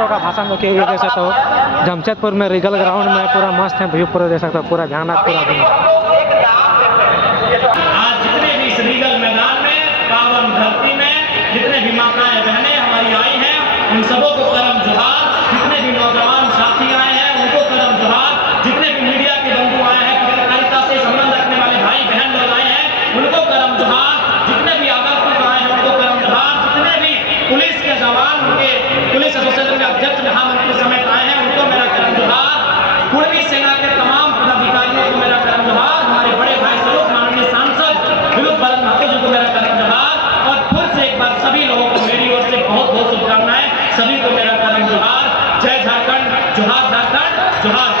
दोस्तों का भाषण में कह देख सकते हो जमशेदपुर में रीगल ग्राउंड में पूरा मस्त है व्यू पूरा देख सकते हो पूरा ध्यान पूरा आज जितने भी इस रीगल मैदान में पावन धरती में जितने भी माताएं बहनें हमारी आई हैं उन सबों को करम जोहार। जितने भी नौजवान साथी आए हैं उनको करम जोहार। जितने भी मीडिया के बंधु आए हैं पत्रकारिता से संबंध रखने वाले भाई बहन लोग आए हैं उनको करम जोहार। जितने भी आगंतुक आए हैं उनको करम जोहार। जितने भी पुलिस के जवान उनके पुलिस एसोसिएशन के अध्यक्ष महामंत्री समेत आए हैं उनको मेरा करम जोहार। पूर्वी सेना के तमाम पदाधिकारियों को मेरा करम जोहार। हमारे बड़े भाई स्वरूप माननीय सांसद विनोद बरन महतो जी को मेरा करम जोहार। और फिर से एक बार सभी लोगों को मेरी ओर से बहुत बहुत शुभकामनाएं। सभी को मेरा करम जोहार। जय झारखंड, जोहार झारखंड, जोहार।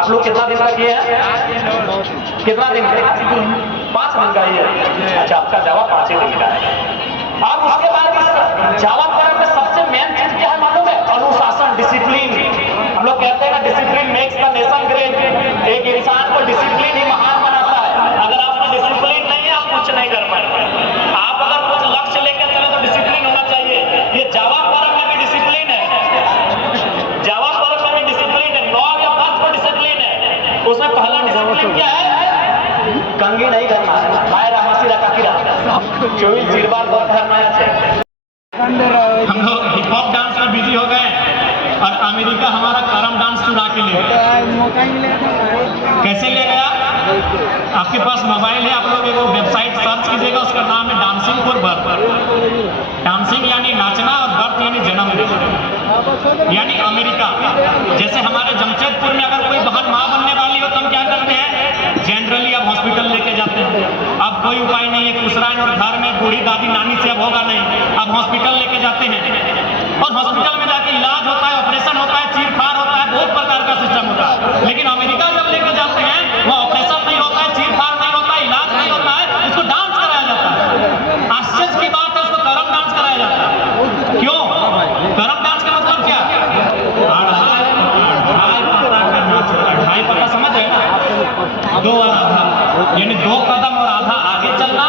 आप लोग कितना दिन का किए हैं? कितना दिन? 5 दिन का ही है। अच्छा, आपका जावा 5 दिन का है। अब उसके बाद जावा पर्व में सबसे मेन चीज क्या है मालूम है? अनुशासन, डिसिप्लिन। हम लोग कहते हैं ना discipline makes the nation great. एक इंसान को डिसिप्लिन ही महान बनाता है। अगर आपका डिसिप्लिन नहीं है आप कुछ नहीं कर पाएंगे। आप अगर कुछ लक्ष्य लेकर चले तो डिसिप्लिन होना चाहिए। ये जावा पर्व में भी डिसिप्लिन है। जावा पर्व में भी डिसिप्लिन है। 9 या 10 को डिसिप्लिन है। उसमें पहला डिसिप्लिन क्या है? कंगी नहीं करना है। मायरा मसीरा काकीरा 24 जिरबार बहुत करना है। हम लोग हिप हॉप डांस में बिजी हो गए और अमेरिका हमारा करम डांस चुरा के ले गया। कैसे ले गया? आपके पास मोबाइल है, आप लोग एक वेबसाइट सर्च कीजिएगा, उसका नाम है डांसिंग फॉर बर्थ। डांसिंग यानी नाचना और बर्थ यानी जन्म लेना, यानी अमेरिका। जैसे हमारे जमशेदपुर में अगर कोई बहन माँ बनने वाली हो तो हम क्या करते हैं? जनरली अब हॉस्पिटल लेके जाते हैं। अब कोई उपाय नहीं है, खुसराइन और घर में बूढ़ी दादी नानी से अब होगा नहीं, अब हॉस्पिटल लेके जाते हैं और हॉस्पिटल में जाके इलाज होता है, ऑपरेशन होता है, चीर-फाड़ होता है, बहुत प्रकार का सिस्टम होता है। लेकिन अमेरिका जब लेके जाते हैं वो ऑपरेशन नहीं होता है, चीर-फाड़ नहीं होता है, इलाज नहीं होता है, उसको डांस कराया जाता है। आश्चर्य की बात है, उसको करम डांस कराया जाता है। क्यों? करम डांस का मतलब क्या? ढाई पता समझ है? 2 और आधा, यानी 2 कदम और आधा आगे चलना,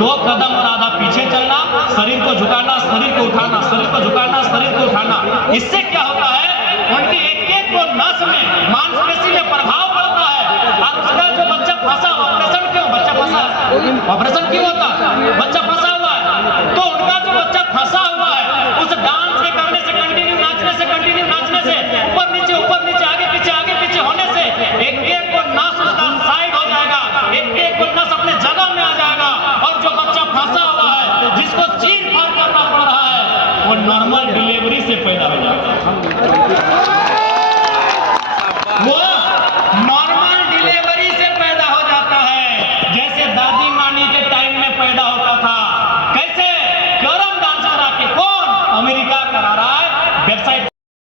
2 कदम और आधा पीछे चलना, शरीर को झुकाना, शरीर को उठाना, शरीर को झुकाना, शरीर को उठाना। इससे क्या होता है? उनकी एक-एक को नस में, मांसपेशी में प्रभाव पड़ता है। और उसका जो बच्चा फंसा, ऑपरेशन क्यों? बच्चा फंसा, ऑपरेशन क्यों होता? बच्चा फंसा हुआ है, तो उनका जो बच्चा फंसा हुआ है उस डांस के करने से, कंटिन्यू नाचने से, ऊपर नीचे आगे पीछे होने से एक-एक को नस उसका साइड हो जाएगा, एक-एक को नस अपने जगह में आ जाएगा। और जो बच्चा फंसा हुआ है, जिसको चीर-फाड़ करना पड़ रहा है, वो नॉर्मल डिलीवरी से पैदा हो जाएगा। वो नॉर्मल डिलीवरी से पैदा हो जाता है, जैसे दादी नानी के टाइम में पैदा होता था। कैसे? करम डांस करा के। कौन? अमेरिका करा रहा है। वेबसाइट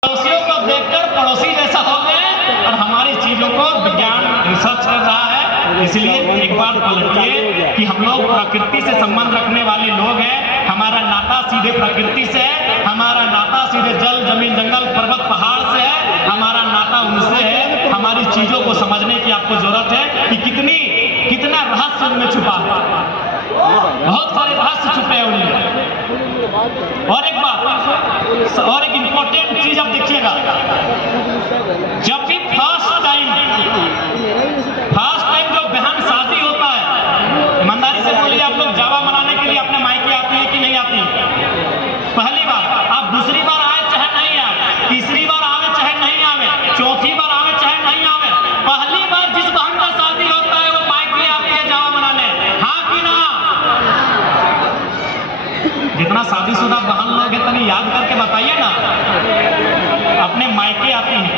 पड़ोसियों को देखकर पड़ोसी जैसा हो गए और हमारी चीजों को विज्ञान रिसर्च कर रहा है। इसलिए एक बात पलटिए कि हम लोग प्रकृति से संबंध रखने वाले लोग हैं। हमारा नाता सीधे प्रकृति से है, हमारा नाता सीधे जल, जमीन, जंगल, पर्वत, पहाड़ से है। हमारा नाता उनसे है। हमारी चीजों को समझने की आपको जरूरत है कि कितना रहस्य उनमें छुपा है। बहुत सारे रहस्य छुपे हैं उनमें। और एक बात, और एक इंपॉर्टेंट चीज आप देखिएगा, जब भी फर्स्ट टाइम जो बहन शादी होता है, ईमानदारी से बोलिए, आप लोग जावा मनाने के लिए अपने मायके आती है कि नहीं आती? पहली बार। आप दूसरी बार आए चाहे नहीं आए, तीसरी बार आवे चाहे नहीं आवे, चौथी बार आवे चाहे नहीं आवे, पहली बार जिस बहन का शादी होता है वो मायके आती है जावा मनाने। हाँ कि ना? जितना शादीशुदा बहन लोग हैं तनी याद करके बताइए ना, अपने मायके आती हैं,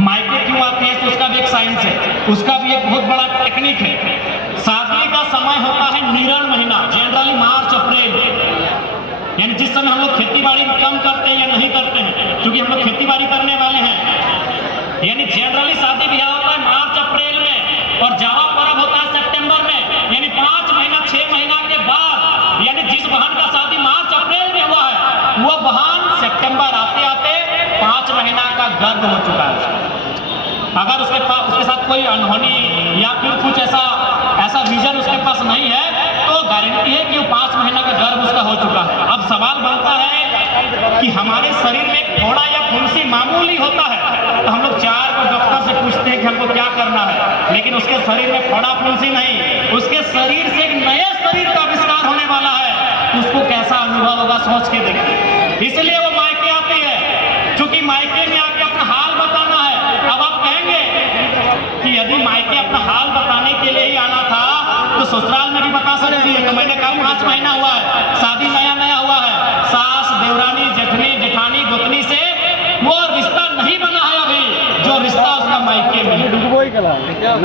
मायके क्यों आती है तो उसका भी एक साइंस है, उसका भी एक बहुत बड़ा टेक्निक है। शादी का समय होता है नीरण महीना, जनरली मार्च अप्रैल, यानी जिस समय हम लोग खेती बाड़ी कम करते हैं या नहीं करते हैं, क्योंकि हम लोग खेती बाड़ी करने वाले हैं, यानी जनरली शादी ब्याह होता है मार्च अप्रैल में, और जावा पर्व होता है सितंबर में, यानी 5 महीना 6 महीना के बाद, यानी जिस बहन का शादी मार्च अप्रैल में हुआ है वो बहन सितंबर आते आते 5 महीना का गर्भ हो चुका है। अगर उसके साथ कोई अनहोनी या फिर कुछ ऐसा रीजन उसके पास नहीं है तो गारंटी है कि वो 5 महीना का गर्भ उसका हो चुका है। अब सवाल बनता है कि हमारे शरीर में फोड़ा या फुंसी मामूली होता है तो हम लोग 4 को डॉक्टर से पूछते हैं कि हमको क्या करना है, लेकिन उसके शरीर में फोड़ा फुंसी नहीं, उसके शरीर से एक नए शरीर का आविष्कार होने वाला है, उसको कैसा अनुभव होगा सोच के देखिए। इसलिए वो मायके आती है, क्योंकि मायके में आके अपना हाल बताना है। अब आप कहेंगे कि यदि मायके अपना हाल बताने के लिए ही आना था तो ससुराल में भी बता सकती है। तो मैंने कहा 5 महीना हुआ है, शादी नया नया हुआ है, सास देवरानी जेठनी जेठानी गोतनी से वो रिश्ता नहीं बना है अभी, जो रिश्ता उसका मायके में है।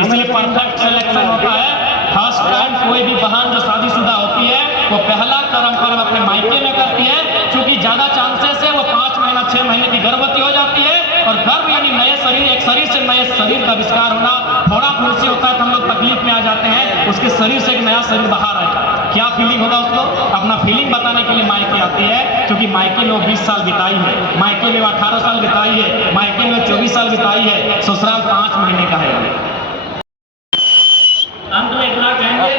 इसलिए परफेक्ट सिलेक्शन होता है। फर्स्ट टाइम कोई भी बहन जो शादीशुदा होती है वो पहला कर्म अपने मायके में करती है, क्योंकि ज्यादा चांसेस है वो 5 महीना 6 महीने की गर्भवती हो जाती है, और गर्भ यानी नए शरीर, एक शरीर से नए शरीर का आविष्कार होना। फोड़ा फुंसी होता है तो हम लोग तकलीफ में आ जाते हैं, उसके शरीर से एक नया शरीर बाहर आएगा, क्या फीलिंग होगा उसको, अपना फीलिंग बताने के लिए मायके आती है। क्योंकि मायके में वो 20 साल बिताई है, मायके में 18 साल बिताई है, मायके में 24 साल बिताई है, ससुराल 5 महीने का है। अंत में इतना कहेंगे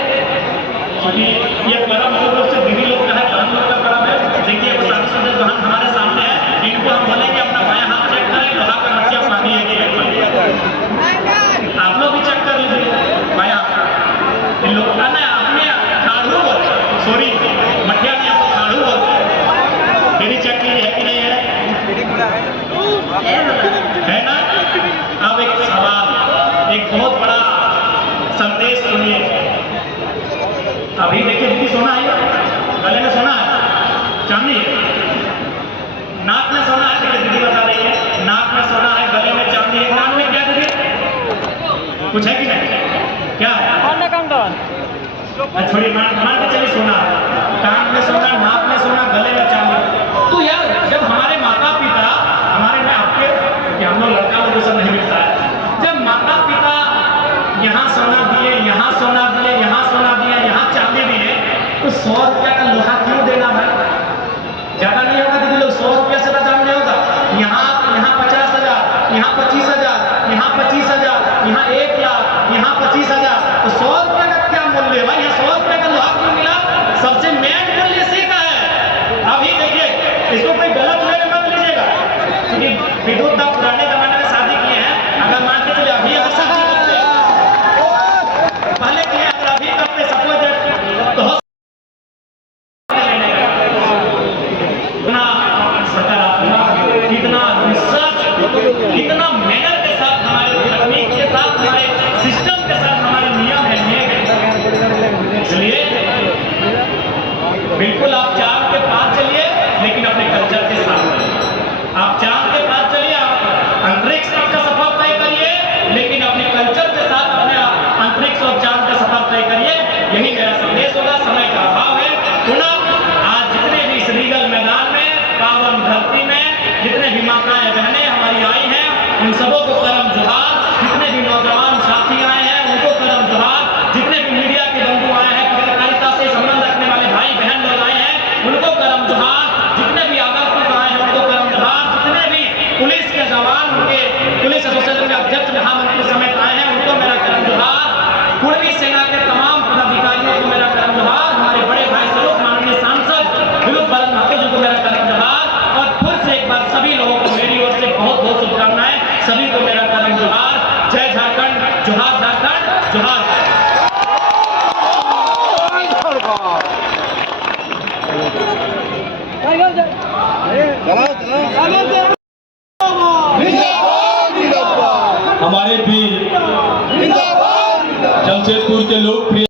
कि ये परम रूप से दीदी लोग का है, बहन लोग का परम है। देखिए वो शादीशुदा बहन हमारे सामने है, इनको हम बोलेंगे अपना बायां हाथ चेक करें, लोहा का मटिया पानी है कि आप लोग भी चेक कर लीजिए बायां हाथ। इन लोग का ना आपने खाड़ू बोलते, सॉरी मटिया नहीं, आपको खाड़ू बोलते हैं। मेरी चेक कीजिए है कि नहीं है ना। अब एक सवाल, एक बहुत बड़ा संदेश सुनिए। अभी देखिए दीदी सोना है, गले में सोना है, चांदी है, नाक में सोना है, देखिए दीदी बता रही है नाक में सोना है, गले में चांदी है, कान में क्या दीदी कुछ है कि नहीं, क्या है छोड़ी मान के चलिए सोना, कान में सोना, नाक में सोना, गले में चांदी। तो यार जब हमारे माता पिता, हमारे में आपके हम लोग लड़का लोग सब नहीं मिलता है, जब माता पिता यहाँ सोना दिए, यहाँ सोना दिए, यहाँ सोना दिया, यहाँ चांदी दिए, तो 100 रुपया का लोहा क्यों देना भाई? ज्यादा नहीं होगा दीदी लोग, 100 रुपया से ज्यादा नहीं होगा। यहाँ 50,000, यहाँ 25,000, यहाँ 25,000, यहाँ 1 लाख, यहाँ 25,000, तो 100 रुपया का क्या मूल्य है भाई? यहाँ 100 रुपया का लोहा क्यों मिला? सबसे मेन मूल्य इसी का है। अभी देखिए इसको कोई गलत वे में मत लीजिएगा, क्योंकि विद्युत दा पुराने जमाने में शादी किए हैं, अगर मान के चलिए अभी अगर शादी करते पहले किए, अगर अभी करते सपोज तो कितना रिसर्च, कितना मेहनत के साथ, हमारे तकनीक के साथ, हमारे सिस्टम के साथ हमारे नियम है। इसलिए बिल्कुल आप चांद के पास चलिए, लेकिन अपने कल्चर के साथ चलिए। आप चांद के पास चलिए, आप अंतरिक्ष तक का सफर तय करिए, लेकिन अपने कल्चर के साथ अपने अंतरिक्ष और चांद का सफर तय करिए। यही मेरा संदेश होगा। समय का अभाव है। पुनः आज जितने भी इस रीगल मैदान में, पावन धरती में जितने भी माताएं बहनें हमारी आई हैं, उन सबों को करम जोहार। जितने भी नौजवान साथी आए हैं उनको करम जोहार। जितने भी मीडिया के बंधु आए हैं, पत्रकारिता से संबंध रखने वाले भाई बहन लोग आए हैं, उनको करम जोहार। जितने भी आगंतुक आए हैं उनको करम जोहार। जितने भी पुलिस के जवान, उनके पुलिस एसोसिएशन के अध्यक्ष महामंत्री समेत आए हैं, उनको मेरा करम जोहार। पूर्वी सेना के तमाम पदाधिकारियों को मेरा करम जोहार। हमारे बड़े भाई स्वरूप माननीय सांसद विनोद भरत महतो जी को मेरा करम जोहार। और फिर से एक बार सभी लोगों को मेरी ओर से बहुत बहुत शुभकामनाएं। सभी को मेरा करम जोहार। जय झारखंड, जोहार झारखंड, जोहार। हमारे वीर जमशेदपुर के लोकप्रिय